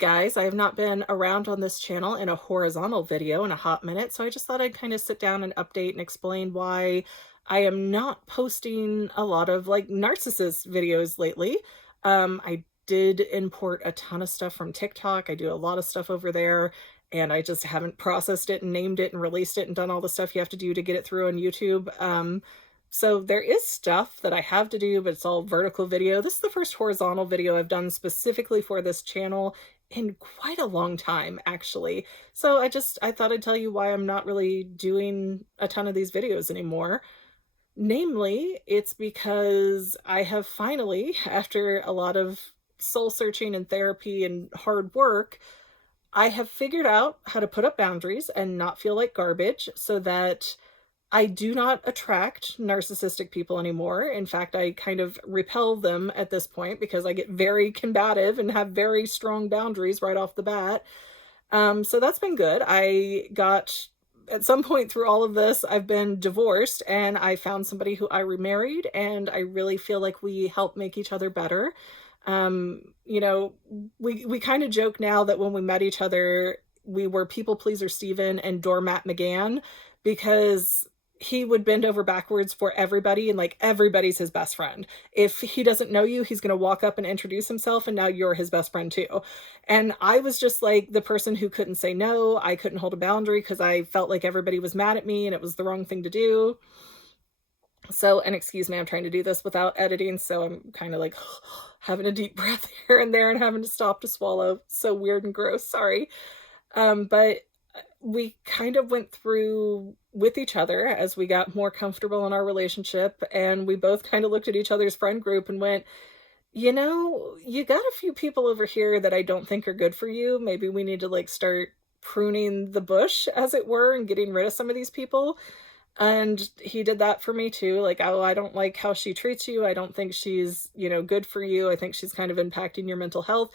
guys, I have not been around on this channel in a horizontal video in a hot minute, so I just thought I'd kind of sit down and update and explain why I am not posting a lot of like narcissist videos lately. I did import a ton of stuff from TikTok. I do a lot of stuff over there, and I just haven't processed it and named it and released it and done all the stuff you have to do to get it through on YouTube. So there is stuff that I have to do, but it's all vertical video. This is the first horizontal video I've done specifically for this channel in quite a long time, actually. So I thought I'd tell you why I'm not really doing a ton of these videos anymore. Namely, it's because I have finally, after a lot of soul searching and therapy and hard work, I have figured out how to put up boundaries and not feel like garbage so that I do not attract narcissistic people anymore. In fact, I kind of repel them at this point because I get very combative and have very strong boundaries right off the bat. So that's been good. I got at some point through all of this, I've been divorced and I found somebody who I remarried, and I really feel like we help make each other better. You know, we kind of joke now that when we met each other, we were people pleaser Steven and doormat McGann, because he would bend over backwards for everybody, and like everybody's his best friend. If he doesn't know you, he's going to walk up and introduce himself, and now you're his best friend too. And I was just like the person who couldn't say no. I couldn't hold a boundary because I felt like everybody was mad at me and it was the wrong thing to do. So, and excuse me, I'm trying to do this without editing, so I'm kind of like having a deep breath here and there and having to stop to swallow. So weird and gross, sorry. But we kind of went through with each other as we got more comfortable in our relationship, and we both kind of looked at each other's friend group and went, you know, you got a few people over here that I don't think are good for you. Maybe we need to like start pruning the bush, as it were, and getting rid of some of these people. And he did that for me too. Like, oh, I don't like how she treats you. I don't think she's, good for you. I think she's kind of impacting your mental health.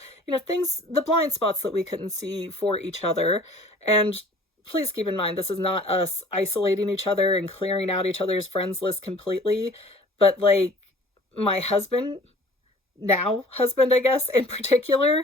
Things, the blind spots that we couldn't see for each other. And please keep in mind, this is not us isolating each other and clearing out each other's friends list completely. But like my husband, now husband, I guess, in particular,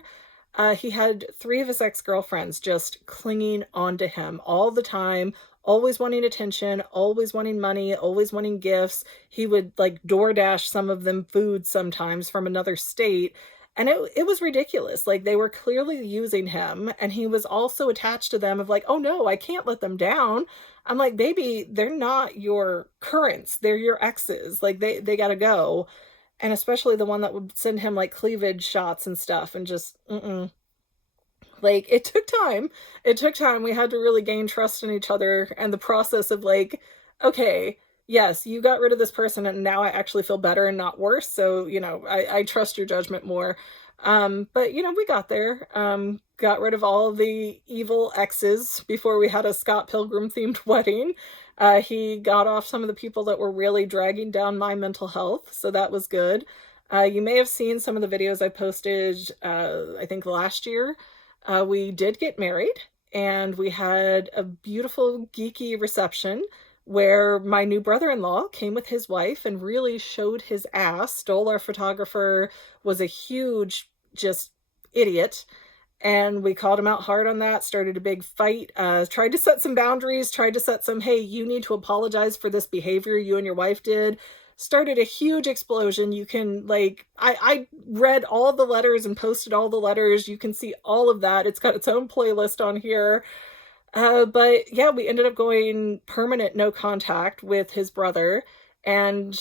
he had three of his ex-girlfriends just clinging onto him all the time, always wanting attention, always wanting money, always wanting gifts. He would like DoorDash some of them food sometimes from another state. And it was ridiculous. Like they were clearly using him, and he was also attached to them of like, oh no, I can't let them down. I'm like, baby, they're not your currents. They're your exes. Like they gotta go. And especially the one that would send him like cleavage shots and stuff, and just like it took time. It took time. We had to really gain trust in each other, and the process of like, okay, yes, you got rid of this person and now I actually feel better and not worse. So, I trust your judgment more. But we got there. Got rid of all of the evil exes before we had a Scott Pilgrim themed wedding. He got off some of the people that were really dragging down my mental health, so that was good. You may have seen some of the videos I posted, I think last year. We did get married, and we had a beautiful geeky reception where my new brother-in-law came with his wife and really showed his ass, stole our photographer, was a huge just idiot. And we called him out hard on that, started a big fight, tried to set some boundaries, tried to set some, hey, you need to apologize for this behavior you and your wife did. Started a huge explosion. You can like, I read all the letters and posted all the letters. You can see all of that. It's got its own playlist on here. But yeah, we ended up going permanent no contact with his brother. And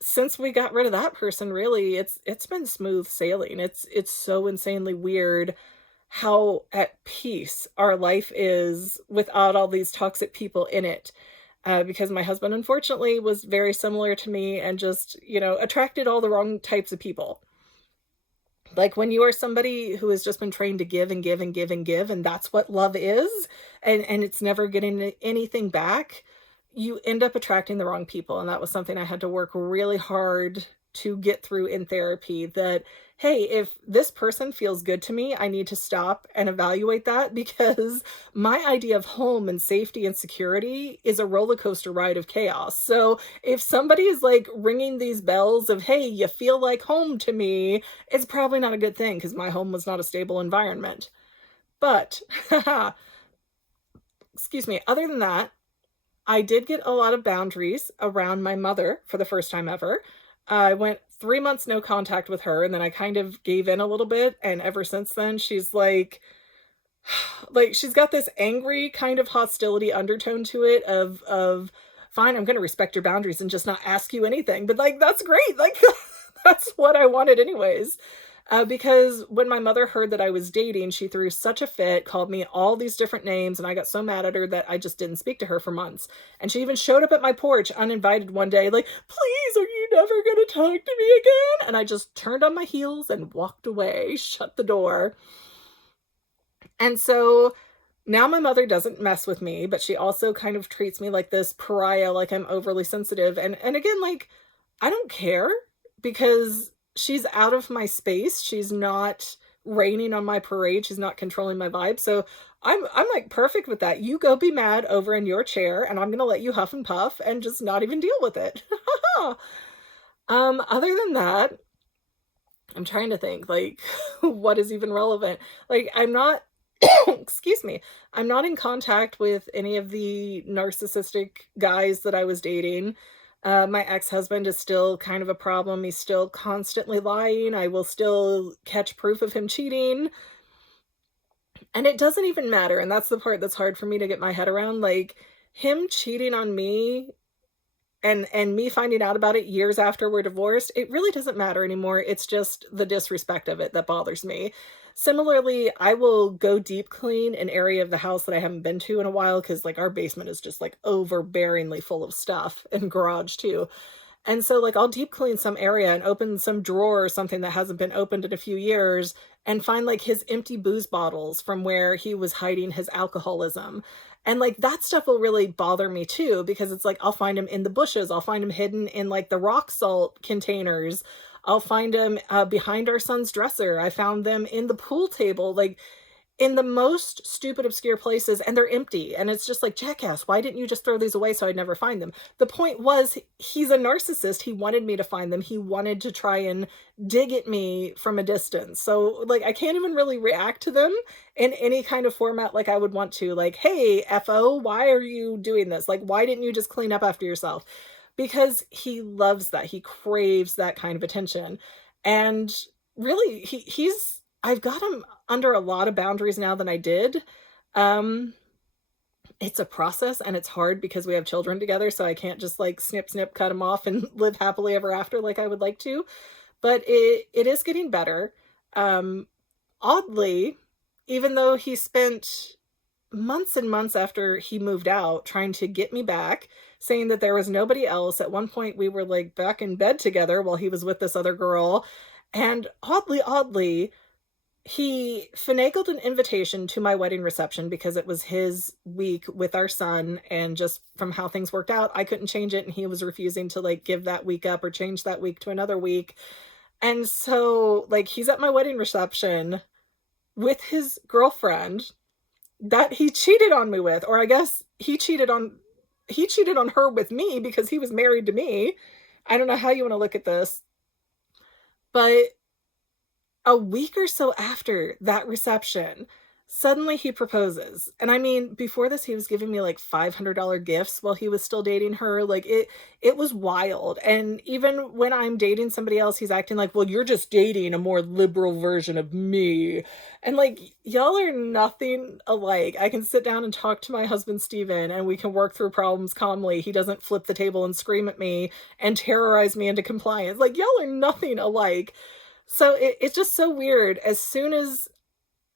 since we got rid of that person, really, it's been smooth sailing. It's so insanely weird how at peace our life is without all these toxic people in it. Because my husband, unfortunately, was very similar to me and just, attracted all the wrong types of people. Like when you are somebody who has just been trained to give and give and give and give, and that's what love is, and it's never getting anything back, you end up attracting the wrong people. And that was something I had to work really hard to get through in therapy, that, hey, if this person feels good to me, I need to stop and evaluate that because my idea of home and safety and security is a roller coaster ride of chaos. So if somebody is like ringing these bells of, hey, you feel like home to me, it's probably not a good thing because my home was not a stable environment. But, excuse me, other than that, I did get a lot of boundaries around my mother for the first time ever. I went 3 months no contact with her, and then I kind of gave in a little bit, and ever since then, she's like, she's got this angry kind of hostility undertone to it of, "Fine, I'm gonna respect your boundaries and just not ask you anything," but, like, that's great, like, that's what I wanted anyways. Because when my mother heard that I was dating, she threw such a fit, called me all these different names, and I got so mad at her that I just didn't speak to her for months. And she even showed up at my porch uninvited one day, like, "Please, are you never gonna talk to me again?" And I just turned on my heels and walked away, shut the door. And so now my mother doesn't mess with me, but she also kind of treats me like this pariah, like I'm overly sensitive. And again, like I don't care because she's out of my space. She's not raining on my parade. She's not controlling my vibe. So I'm like perfect with that. You go be mad over in your chair and I'm gonna let you huff and puff and just not even deal with it. Other than that, I'm trying to think like what is even relevant. Like I'm not excuse me, I'm not in contact with any of the narcissistic guys that I was dating. My ex-husband is still kind of a problem. He's still constantly lying. I will still catch proof of him cheating. And it doesn't even matter. And that's the part that's hard for me to get my head around. Like him cheating on me and me finding out about it years after we're divorced, it really doesn't matter anymore. It's just the disrespect of it that bothers me. Similarly, I will go deep clean an area of the house that I haven't been to in a while because like our basement is just like overbearingly full of stuff and garage too. And so, like, I'll deep clean some area and open some drawer or something that hasn't been opened in a few years and find like his empty booze bottles from where he was hiding his alcoholism. And like that stuff will really bother me too, because it's like I'll find him in the bushes, I'll find him hidden in like the rock salt containers. I'll find him behind our son's dresser. I found them in the pool table. Like in the most stupid, obscure places, and they're empty, and it's just like, "Jackass, why didn't you just throw these away so I'd never find them?" The point was, he's a narcissist, he wanted me to find them, he wanted to try and dig at me from a distance, so, like, I can't even really react to them in any kind of format like I would want to, like, "Hey, FO, why are you doing this? Like, why didn't you just clean up after yourself?" Because he loves that, he craves that kind of attention, and really, he's I've got him under a lot of boundaries now than I did. Um, it's a process and it's hard because we have children together, so I can't just like snip, snip, cut him off and live happily ever after like I would like to. But it is getting better. Um, Oddly, even though he spent months and months after he moved out trying to get me back, saying that there was nobody else. At one point, we were like back in bed together while he was with this other girl. And oddly, he finagled an invitation to my wedding reception because it was his week with our son, and just from how things worked out, I couldn't change it, and he was refusing to, like, give that week up or change that week to another week, and so, like, he's at my wedding reception with his girlfriend that he cheated on me with, or I guess he cheated on her with me because he was married to me. I don't know how you wanna look at this, but a week or so after that reception, suddenly he proposes. And I mean, before this, he was giving me like $500 gifts while he was still dating her. Like it was wild. And even when I'm dating somebody else, he's acting like, well, you're just dating a more liberal version of me. And like, y'all are nothing alike. I can sit down and talk to my husband, Steven, and we can work through problems calmly. He doesn't flip the table and scream at me and terrorize me into compliance. Like, y'all are nothing alike. So it's just so weird. As soon as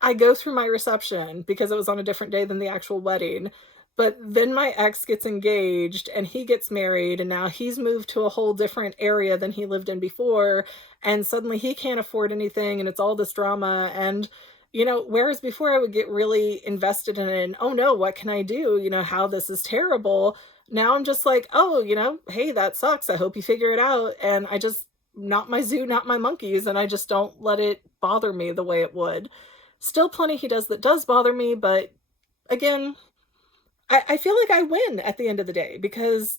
I go through my reception, because it was on a different day than the actual wedding, but then my ex gets engaged and he gets married, and now he's moved to a whole different area than he lived in before, and suddenly he can't afford anything, and it's all this drama. And whereas before I would get really invested in it and, oh no, what can I do? How this is terrible. Now I'm just like, oh, hey, that sucks. I hope you figure it out. And I just not my zoo, not my monkeys, and I just don't let it bother me the way it would. Still plenty he does that does bother me, but again, I feel like I win at the end of the day because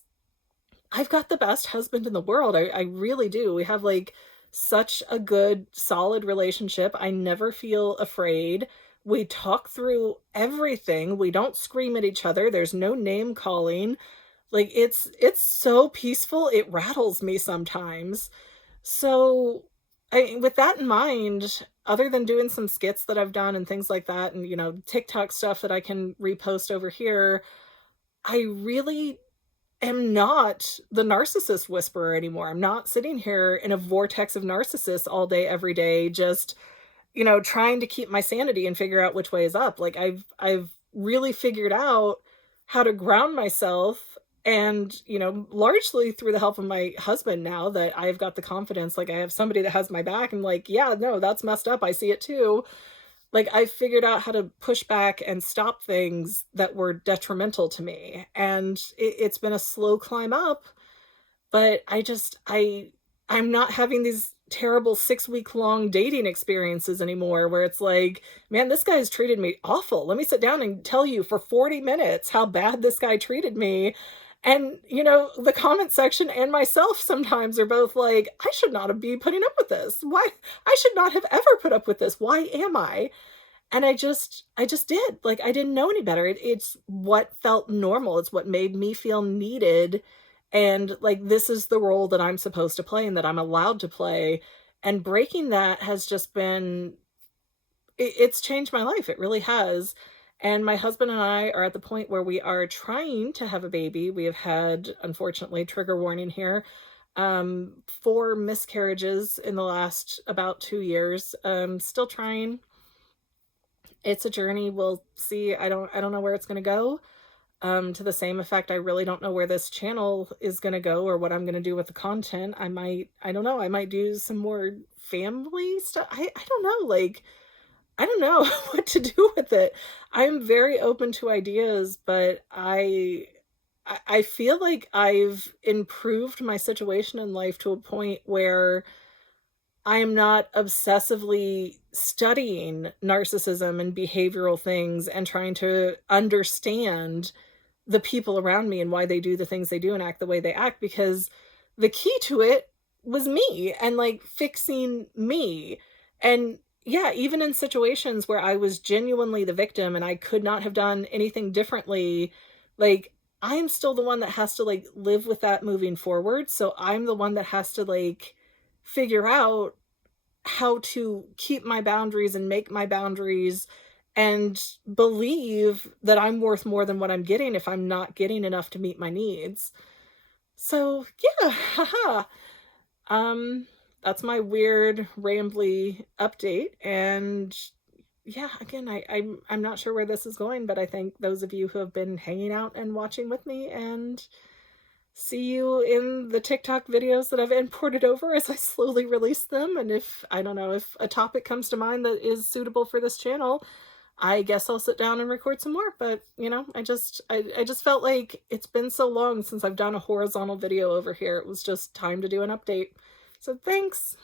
I've got the best husband in the world. I really do. We have like such a good, solid relationship. I never feel afraid. We talk through everything. We don't scream at each other. There's no name calling. Like it's so peaceful. It rattles me sometimes. So, with that in mind, other than doing some skits that I've done and things like that, and TikTok stuff that I can repost over here, I really am not the narcissist whisperer anymore. I'm not sitting here in a vortex of narcissists all day, every day, just trying to keep my sanity and figure out which way is up. Like I've really figured out how to ground myself and, largely through the help of my husband now that I've got the confidence, like I have somebody that has my back and like, yeah, no, that's messed up. I see it too. Like I figured out how to push back and stop things that were detrimental to me. And it's been a slow climb up, but I'm not having these terrible 6-week long dating experiences anymore where it's like, "Man, this guy's treated me awful. Let me sit down and tell you for 40 minutes how bad this guy treated me." And, the comment section and myself sometimes are both like, "I should not have be putting up with this. Why? I should not have ever put up with this. Why am I?" And I just did. Like, I didn't know any better. It's what felt normal. It's what made me feel needed, and, like, this is the role that I'm supposed to play and that I'm allowed to play, and breaking that has just been it's changed my life, it really has, and my husband and I are at the point where we are trying to have a baby. We have had, unfortunately, trigger warning here, 4 miscarriages in the last about 2 years. Still trying. It's a journey, we'll see. I don't know where it's gonna go. To the same effect, I really don't know where this channel is gonna go or what I'm gonna do with the content. I don't know, I might do some more family stuff. I don't know, like, I don't know what to do with it. I'm very open to ideas, but I feel like I've improved my situation in life to a point where I am not obsessively studying narcissism and behavioral things and trying to understand the people around me and why they do the things they do and act the way they act, because the key to it was me and like fixing me. And yeah, even in situations where I was genuinely the victim and I could not have done anything differently, like I'm still the one that has to like live with that moving forward. So I'm the one that has to like figure out how to keep my boundaries and make my boundaries and believe that I'm worth more than what I'm getting if I'm not getting enough to meet my needs. So, yeah, haha. Um, that's my weird rambly update, and yeah, again, I'm not sure where this is going, but I thank those of you who have been hanging out and watching with me, and see you in the TikTok videos that I've imported over as I slowly release them. And if I don't know if a topic comes to mind that is suitable for this channel, I guess I'll sit down and record some more. But I just felt like it's been so long since I've done a horizontal video over here. It was just time to do an update. So thanks.